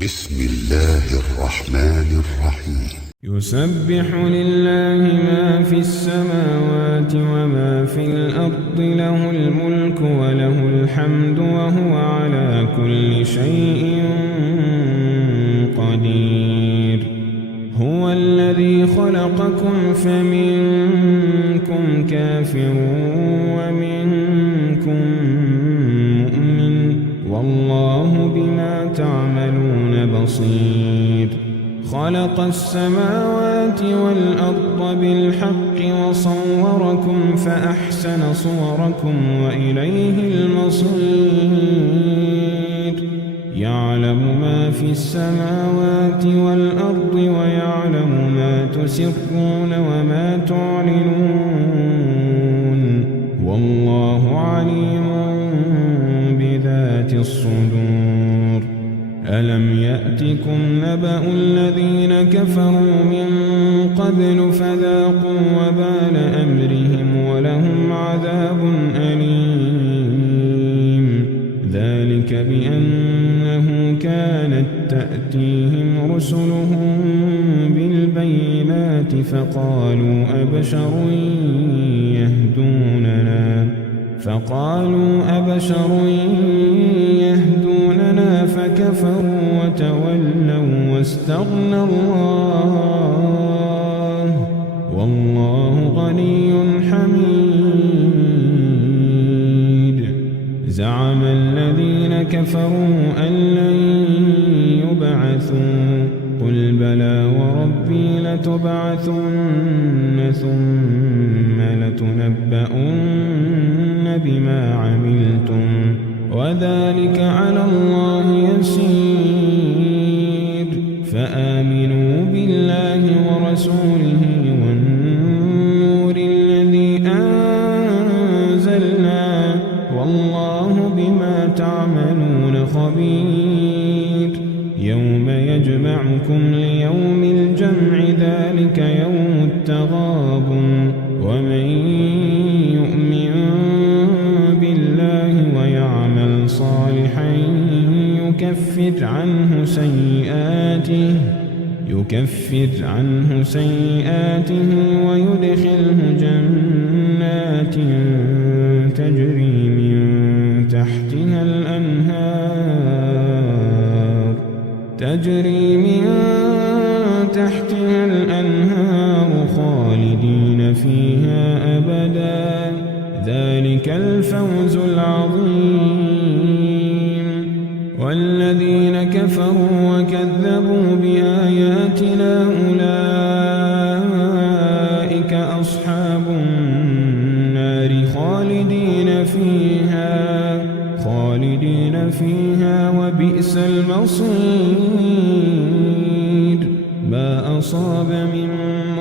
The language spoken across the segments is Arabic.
بسم الله الرحمن الرحيم. يسبح لله ما في السماوات وما في الأرض، له الملك وله الحمد وهو على كل شيء قدير. هو الذي خلقكم فمنكم كافر ومنكم مؤمن، والله بما تعملون بصير. خلق السماوات والأرض بالحق وصوركم فأحسن صوركم وإليه المصير. يعلم ما في السماوات والأرض ويعلم ما تسرون وما تعلنون، والله عليم بذات الصدور. ألم يأتكم نبأ الذين كفروا من قبل فذاقوا وبال أمرهم ولهم عذاب أليم. ذلك بأنه كانت تأتيهم رسلهم بالبينات فقالوا أبشر يهدوننا فكفروا وتولوا واستغنى الله، والله غني حميد. زعم الذين كفروا أن لن يبعثوا، قل بلى وربي لتبعثن ثم لتنبؤن بما عملتم، وذلك على الله يسير. فآمنوا بالله ورسوله والنور الذي أنزلنا، والله بما تعملون خبير. يوم يجمعكم ليوم الجمع، ذلك يوم التغابن. ومن يؤمن بالله ويعمل صالحا يكفر عنه سيئاته ويدخله جنات تجري من تحتها الأنهار خالدين فيها أبدا، ذلك الفوز العظيم. والذين كفروا وكذبوا بآياتنا أولئك أصحاب النار خالدين فيها وبئس المصير. ما أصاب من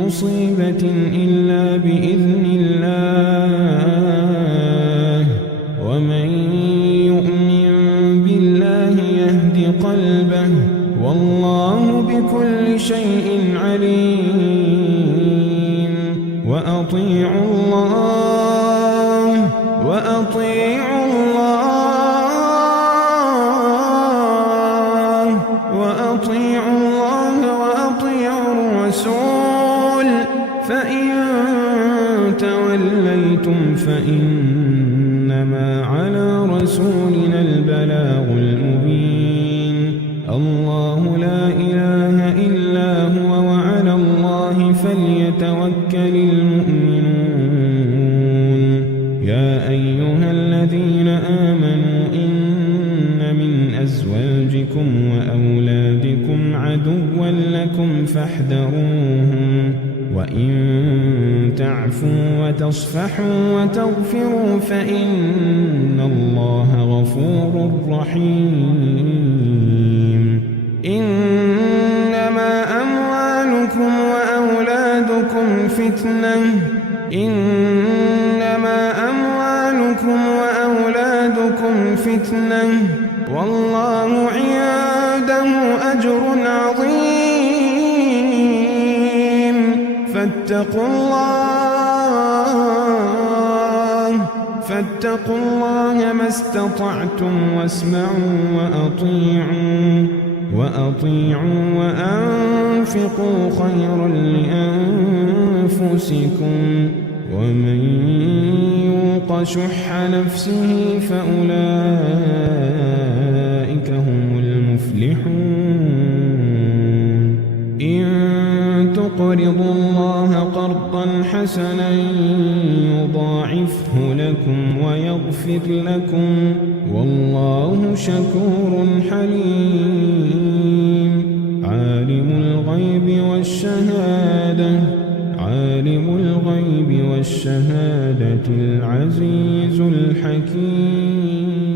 مصيبة إلا بإذن الله، ومن يؤمن بالله يهد قلبه، والله بكل شيء عليم. وأطيعوا الله وأطيعوا الرسول، فإن توليتم فإنما على رسولنا البلاغ المبين. الله لا إله إلا هو، وعلى الله فليتوكل المؤمنون. يا أيها الذين آمنوا إن من أزواجكم وأولادكم عدوا لكم فاحذروهم، وإن تعفوا وتصفحوا وتغفروا فإن الله غفور رحيم. إنما أموالكم وأولادكم فتنة، والله عنده أجر عظيم. فاتقوا الله ما استطعتم واسمعوا وأطيعوا، وأطيعوا وأنفقوا خيرا لأنفسكم ومن يوق شح نفسه فأولئك هم المفلحون إن تقرضوا الله قرضا حسنا يضاعفه لكم ويغفر لكم والله شكور حليم عالم الغيب والشهادة العزيز الحكيم